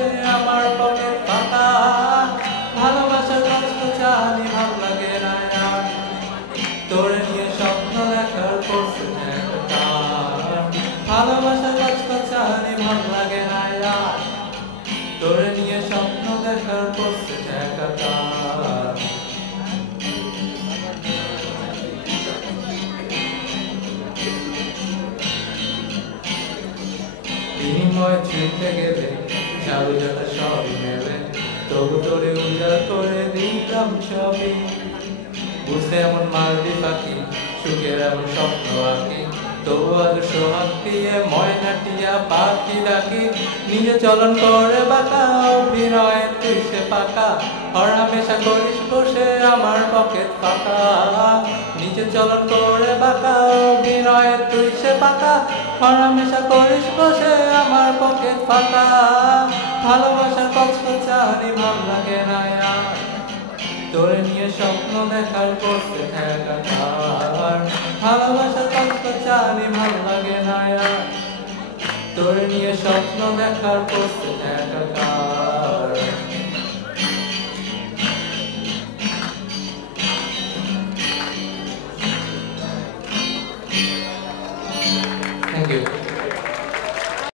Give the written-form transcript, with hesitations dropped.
বসে আমার পকেট ফাঁকা ভালোবাসার কষ্ট জানি ভাল লাগে না আর তোরে নিয়ে স্বপ্ন দেখার করছে একাকার ভালোবাসার কষ্ট জানি ভাল লাগে না আর তোরে নিয়ে স্বপ্ন দেখার করছে একাকার বিনিময় ছুটতে গেলে ঝাড়ু ঝাড়া সবই নেবে তবু তোরে উজাড় করে দিতাম সবই বুঝতে এমন মারবি পাখি সুখের এমন স্বপ্ন আঁকি তবু আজ সোহাগ দিয়ে ময়নাটিয়া পাখি ডাকি নিজে চলন করে বাঁকা অভিনয় তুই সে পাকা হরহামেশা করিস বসে আমার পকেট ফাঁকা নিজে চলন করে বাঁকা অভিনয় তুই সে পাকা হরহামেশা করিস বসে আমার পকেট ফাঁকা ভালোবাসার কষ্ট জানি ভাল লাগে না আর তোরে নিয়ে স্বপ্ন দেখার করতে একাকার ভালোবাসার কষ্ট জানি ভাল লাগে না আর তোরে নিয়ে স্বপ্ন দেখার করতে একাকার থ্যাংক ইউ